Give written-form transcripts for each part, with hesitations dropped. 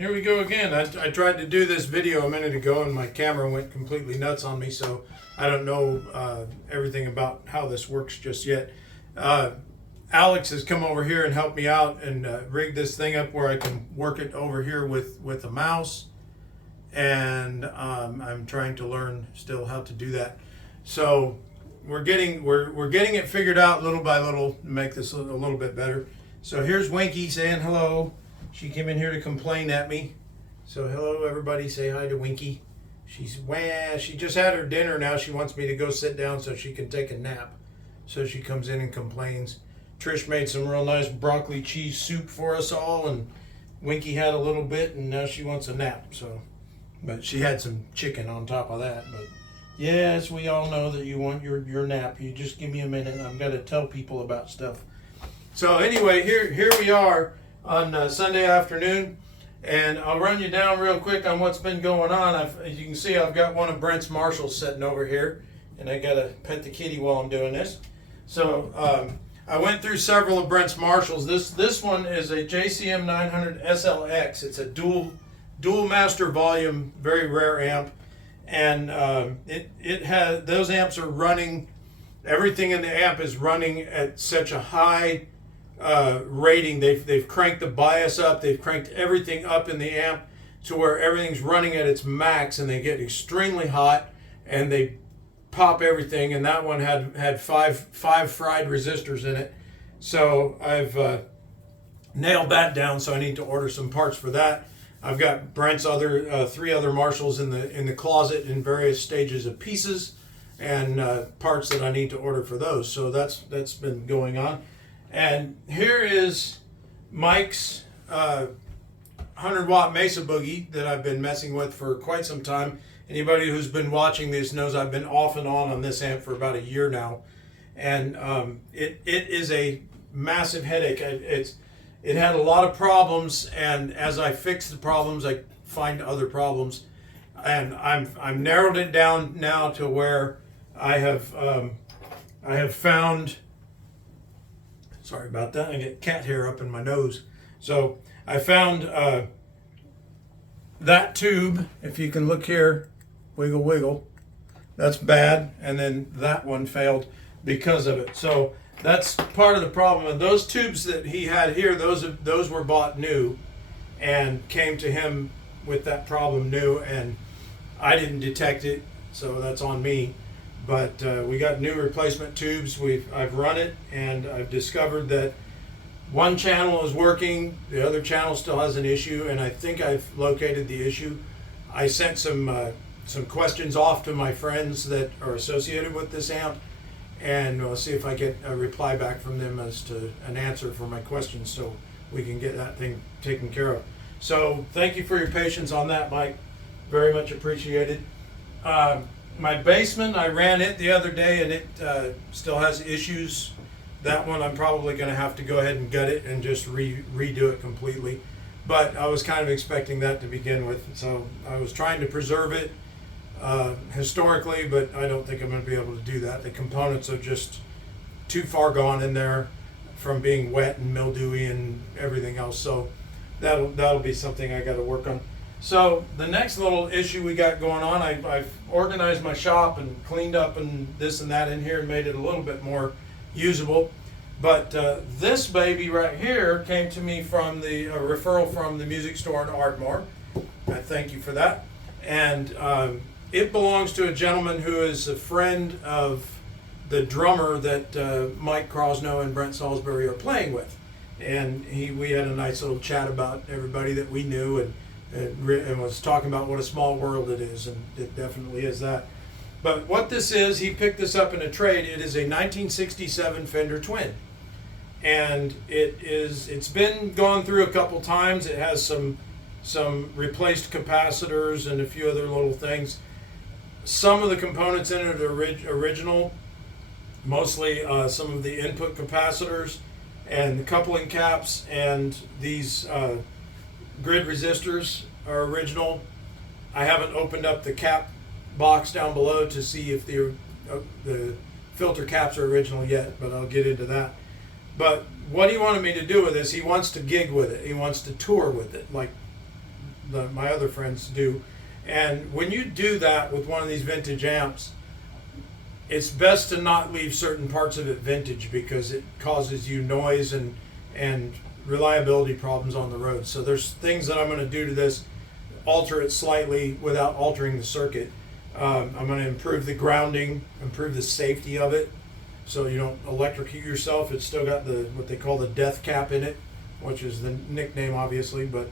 Here we go again. I tried to do this video a minute ago and my camera went completely nuts on me, so I don't know everything about how this works just yet. Alex has come over here and helped me out and rigged this thing up where I can work it over here with a mouse, and I'm trying to learn still how to do that. So we're getting it figured out little by little to make this a little bit better. So here's Winky saying hello. She came in here to complain at me. So hello everybody, say hi to Winky. She just had her dinner now. She wants me to go sit down so she can take a nap. So she comes in and complains. Trish made some real nice broccoli cheese soup for us all, and Winky had a little bit, and now she wants a nap. So, but she had some chicken on top of that. But yes, we all know that you want your nap. You just give me a minute. I've got to tell people about stuff. So anyway, here we are on Sunday afternoon, and I'll run you down real quick on what's been going on. As you can see, I've got one of Brent's Marshalls sitting over here, and I gotta pet the kitty while I'm doing this. So I went through several of Brent's Marshalls. This one is a JCM 900 SLX. It's a dual master volume, very rare amp, and it has, those amps are running. Everything in the amp is running at such a high rating. They've cranked the bias up, they've cranked everything up in the amp to where everything's running at its max, and they get extremely hot and they pop everything. And that one had five fried resistors in it. So I've nailed that down, so I need to order some parts for that. I've got Brent's other three other Marshalls in the closet in various stages of pieces and parts that I need to order for those. So that's been going on. And here is Mike's 100-watt Mesa Boogie that I've been messing with for quite some time. Anybody who's been watching this knows I've been off and on this amp for about a year now. And it is a massive headache. It had a lot of problems, and as I fix the problems, I find other problems. And I've narrowed it down now to where I have found. Sorry about that. I get cat hair up in my nose. So I found that tube. If you can look here, wiggle, wiggle. That's bad. And then that one failed because of it. So that's part of the problem. And those tubes that he had here, those were bought new and came to him with that problem new. And I didn't detect it, so that's on me. But we got new replacement tubes. I've run it, and I've discovered that one channel is working, the other channel still has an issue, and I think I've located the issue. I sent some questions off to my friends that are associated with this amp, and we'll see if I get a reply back from them as to an answer for my questions, so we can get that thing taken care of. So thank you for your patience on that, Mike. Very much appreciated. My basement, I ran it the other day, and it still has issues. That one I'm probably going to have to go ahead and gut it and just redo it completely. But I was kind of expecting that to begin with, so I was trying to preserve it historically, but I don't think I'm going to be able to do that. The components are just too far gone in there from being wet and mildewy and everything else. So that'll be something I got to work on. So the next little issue we got going on, I've organized my shop and cleaned up and this and that in here and made it a little bit more usable. But this baby right here came to me from the referral from the music store in Ardmore. I thank you for that. And it belongs to a gentleman who is a friend of the drummer that Mike Crosno and Brent Salisbury are playing with. And we had a nice little chat about everybody that we knew, and was talking about what a small world it is, and it definitely is that. But what this is, he picked this up in a trade. It is a 1967 Fender Twin, and it's been gone through a couple times. It has some replaced capacitors and a few other little things. Some of the components in it are original, mostly some of the input capacitors and the coupling caps, and these grid resistors are original. I haven't opened up the cap box down below to see if the filter caps are original yet, but I'll get into that. But what he wanted me to do with this, he wants to gig with it. He wants to tour with it, like my other friends do. And when you do that with one of these vintage amps, it's best to not leave certain parts of it vintage because it causes you noise and reliability problems on the road. So there's things that I'm going to do to this, alter it slightly without altering the circuit. I'm going to improve the grounding, improve the safety of it, so you don't electrocute yourself. It's still got the what they call the death cap in it, which is the nickname, obviously. But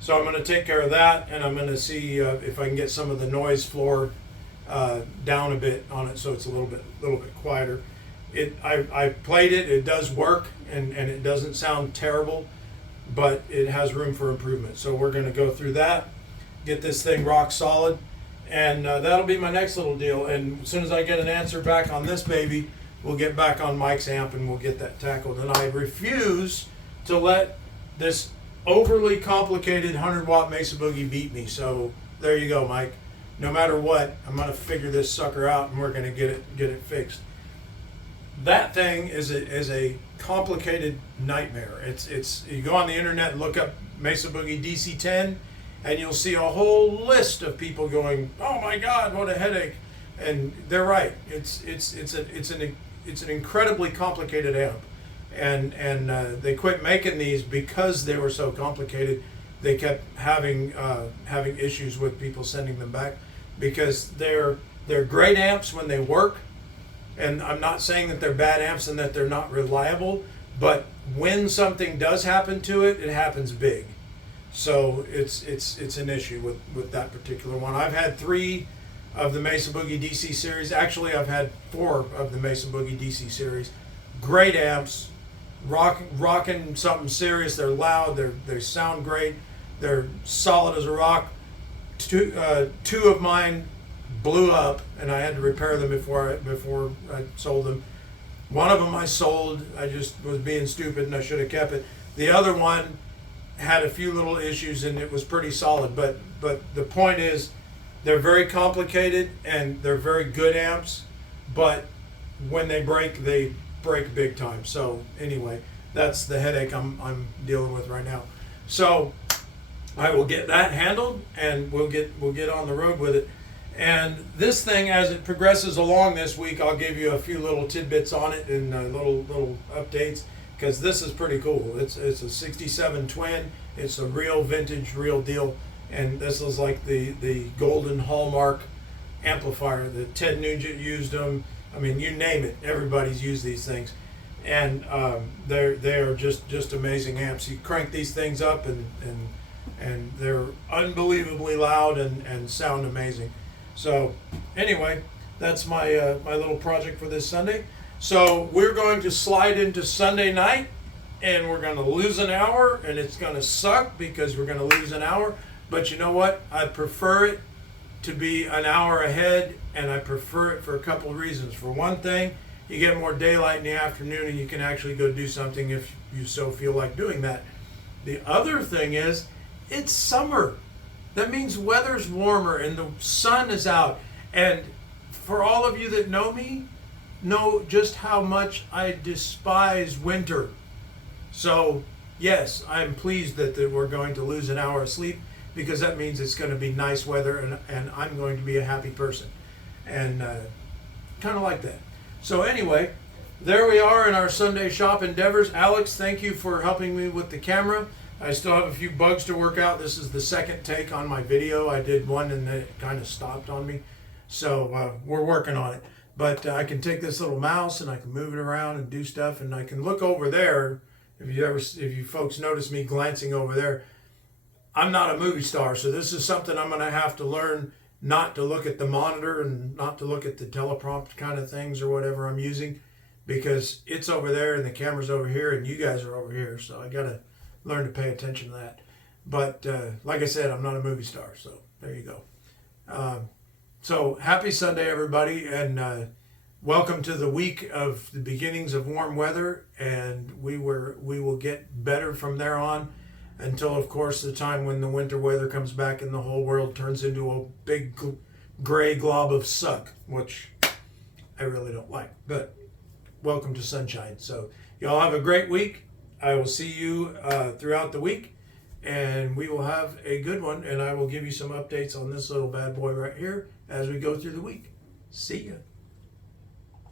so I'm going to take care of that, and I'm going to see if I can get some of the noise floor down a bit on it, so it's a little bit quieter. I played it. It does work, and it doesn't sound terrible, but it has room for improvement. So we're going to go through that, get this thing rock solid, and that'll be my next little deal. And as soon as I get an answer back on this baby, we'll get back on Mike's amp and we'll get that tackled. And I refuse to let this overly complicated 100-watt Mesa Boogie beat me. So there you go, Mike. No matter what, I'm going to figure this sucker out and we're going to get it fixed. That thing is a complicated nightmare. It's you go on the internet and look up Mesa Boogie DC-10, and you'll see a whole list of people going, "Oh my God, what a headache!" And they're right. It's an incredibly complicated amp, and they quit making these because they were so complicated. They kept having issues with people sending them back because they're great amps when they work. And I'm not saying that they're bad amps and that they're not reliable, but when something does happen to it, it happens big. So it's an issue with that particular one. I've had 3 of the Mesa Boogie DC series. Actually, I've had 4 of the Mesa Boogie DC series. Great amps, rocking something serious. They're loud. They sound great. They're solid as a rock. 2 of mine blew up, and I had to repair them before I sold them. One of them I sold. I just was being stupid, and I should have kept it. The other one had a few little issues, and it was pretty solid. But the point is, they're very complicated, and they're very good amps. But when they break big time. So anyway, that's the headache I'm dealing with right now. So I will get that handled, and we'll get on the road with it. And this thing, as it progresses along this week, I'll give you a few little tidbits on it and little updates, because this is pretty cool. It's a 67 twin. It's a real vintage, real deal. And this is like the golden hallmark amplifier that Ted Nugent used them. I mean, you name it, everybody's used these things. And they are just amazing amps. You crank these things up and they're unbelievably loud and sound amazing. So anyway, that's my my little project for this Sunday. So we're going to slide into Sunday night, and we're going to lose an hour, and it's going to suck because we're going to lose an hour. But you know what? I prefer it to be an hour ahead, and I prefer it for a couple of reasons. For one thing, you get more daylight in the afternoon, and you can actually go do something if you so feel like doing that. The other thing is, it's summer. That means weather's warmer and the sun is out. And for all of you that know me, know just how much I despise winter. So yes, I'm pleased that we're going to lose an hour of sleep, because that means it's going to be nice weather, and I'm going to be a happy person. And kind of like that. So anyway, there we are in our Sunday shop endeavors. Alex, thank you for helping me with the camera. I still have a few bugs to work out. This is the second take on my video. I did one and then it kind of stopped on me. So we're working on it. But I can take this little mouse and I can move it around and do stuff, and I can look over there. If you folks notice me glancing over there, I'm not a movie star, so this is something I'm going to have to learn, not to look at the monitor and not to look at the teleprompt kind of things or whatever I'm using, because it's over there and the camera's over here and you guys are over here. So I got to learn to pay attention to that. But like I said, I'm not a movie star, so there you go. So happy Sunday, everybody, and welcome to the week of the beginnings of warm weather, and we will get better from there on until, of course, the time when the winter weather comes back and the whole world turns into a big gray glob of suck, which I really don't like. But welcome to sunshine. So y'all have a great week. I will see you throughout the week, and we will have a good one, and I will give you some updates on this little bad boy right here as we go through the week. See ya.